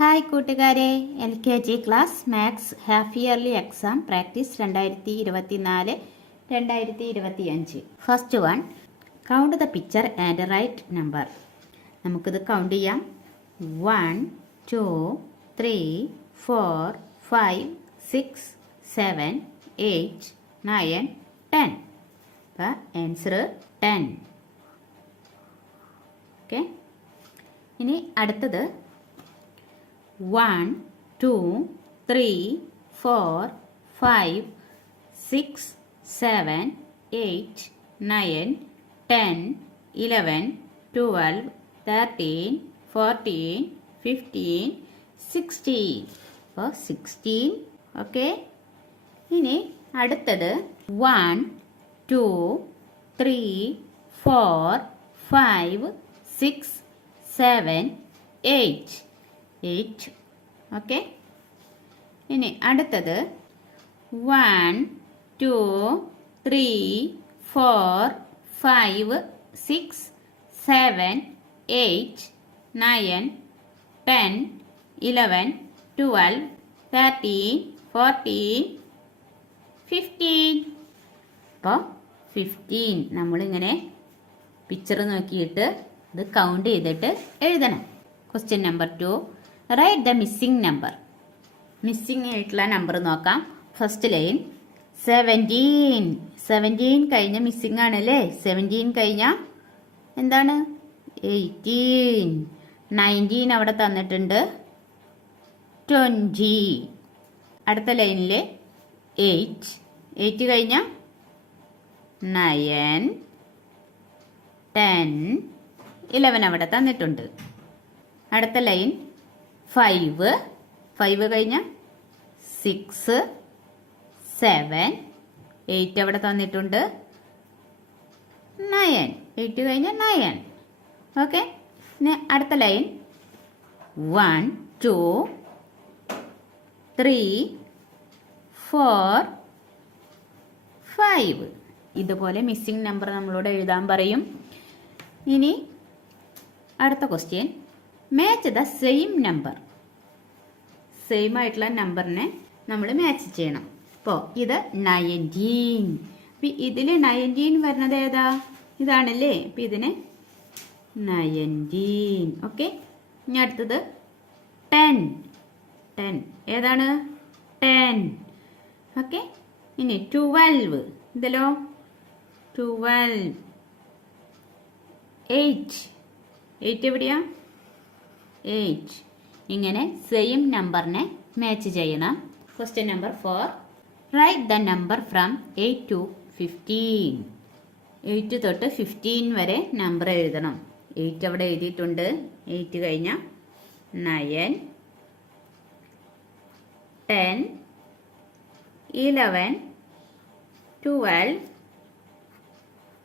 Hi കൂട്ടുകാരെ, LKG class maths half yearly exam practice 2024-2025. First one, count the picture and write number. നമുക്കിത് count ചെയ്യാം. 1 2 3 4 5 6 7 8 9 10. അപ്പോൾ answer 10. Okay, ഇനി അടുത്തത് 1 2 3 4 5 6 7 8 9 10 11 12 13 14 15 16. അപ്പോൾ 16. ഓക്കെ, ഇനി അടുത്തത് 1 2 3 4 5 6 7 8. 8. ഓക്കെ, ഇനി അടുത്തത് 1 2 3 4 5 6 7 8 9 10 11 12 13 14 15. അപ്പോൾ 15 നമ്മളിങ്ങനെ പിക്ചർ നോക്കിയിട്ട് ഇത് കൗണ്ട് ചെയ്തിട്ട് എഴുതണം. Question number 2, write the missing number. Missing ആയിട്ടുള്ള നമ്പർ നോക്കാം. First line 17. 17 കഴിഞ്ഞ മിസ്സിംഗ് ആണല്ലേ. 17 കഴിഞ്ഞ എന്താണ്? 18. 19 അവിടെ തന്നിട്ടുണ്ട്. 20. അടുത്ത ലൈനിൽ 8. 8 കഴിഞ്ഞ 9 10 11 അവിടെ തന്നിട്ടുണ്ട്. അടുത്ത ലൈൻ 5. 5 കഴിഞ്ഞ 6 7 8 അവിടെ തന്നിട്ടുണ്ട്. 9. 8 കഴിഞ്ഞ 9. ഓക്കെ, ഇനി അടുത്ത ലൈൻ 1 2 3 4 5. ഇതുപോലെ മിസ്സിംഗ് നമ്പർ നമ്മളോട് എഴുതാൻ പറയും. ഇനി അടുത്ത question, match the same number. Same ആയിട്ടുള്ള നമ്പറിനെ നമ്മൾ മാച്ച് ചെയ്യണം. ഇപ്പോൾ ഇത് 19. അപ്പം ഇതിൽ 19 വരുന്നത് ഏതാ? ഇതാണല്ലേ. അപ്പം ഇതിന് 19. ഓക്കെ, ഇനി അടുത്തത് 10. 10 ഏതാണ്? 10. ഓക്കെ, ഇനി 12. ഇതിലോ 12. 8. 8 എവിടെയാ? 8. ഇങ്ങനെ സെയിം നമ്പറിനെ മാച്ച് ചെയ്യണം. Question number 4, write the number from 8 to 15. 8 തൊട്ട് 15 വരെ നമ്പർ എഴുതണം. 8 അവിടെ എഴുതിയിട്ടുണ്ട്. 8 കഴിഞ്ഞ 9 10 11 12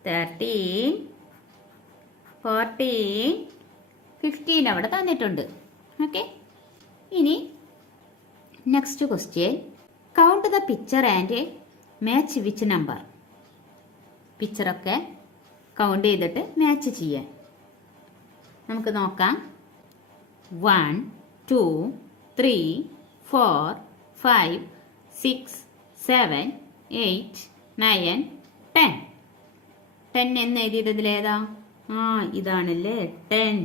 13 14 15 അവിടെ തന്നിട്ടുണ്ട്. ഓക്കെ, ഇനി next question, count the picture and match which number. പിക്ചറൊക്കെ കൗണ്ട് ചെയ്തിട്ട് മാച്ച് ചെയ്യാൻ നമുക്ക് നോക്കാം. 1 2 3 4 5 6 7 8 9 10. 10 എന്ന് എഴുതിയതിലേതാ? ഇതാണല്ലേ 10.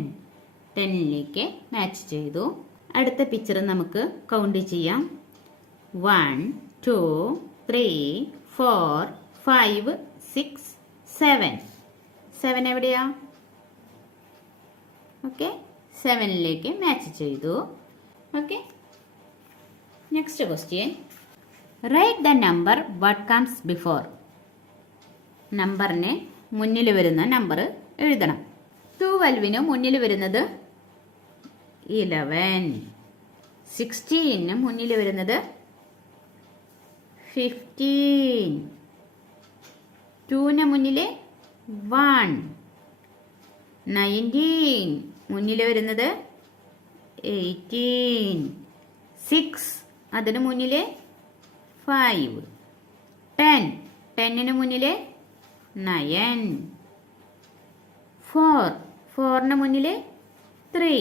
10ലേക്ക് മാച്ച് ചെയ്തു. അടുത്ത പിക്ചർ നമുക്ക് കൗണ്ട് ചെയ്യാം. 1 2 3 4 5 6 7. 7 എവിടെയാ? ഓക്കെ, 7ലേക്ക് മാച്ച് ചെയ്തു. Okay, next question, write the number what comes before. നമ്പറിന് മുന്നിൽ വരുന്ന നമ്പർ എഴുതണം. 12 മുന്നിൽ വരുന്നത് 11. 16 മുന്നിൽ വരുന്നത് 15. 2 മുന്നിൽ 1. 19 മുന്നിൽ വരുന്നത് 18. 6 അതിന് മുന്നിൽ 5. 10 10ന് മുന്നിൽ 9. 4 4ന് മുന്നിൽ 3.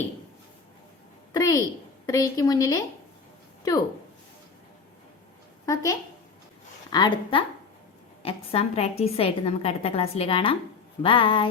3 3ക്ക് മുന്നിൽ 2. ഓക്കെ, അടുത്ത എക്സാം പ്രാക്ടീസ് ആയിട്ട് നമുക്ക് അടുത്ത ക്ലാസ്സിൽ കാണാം. ബൈ.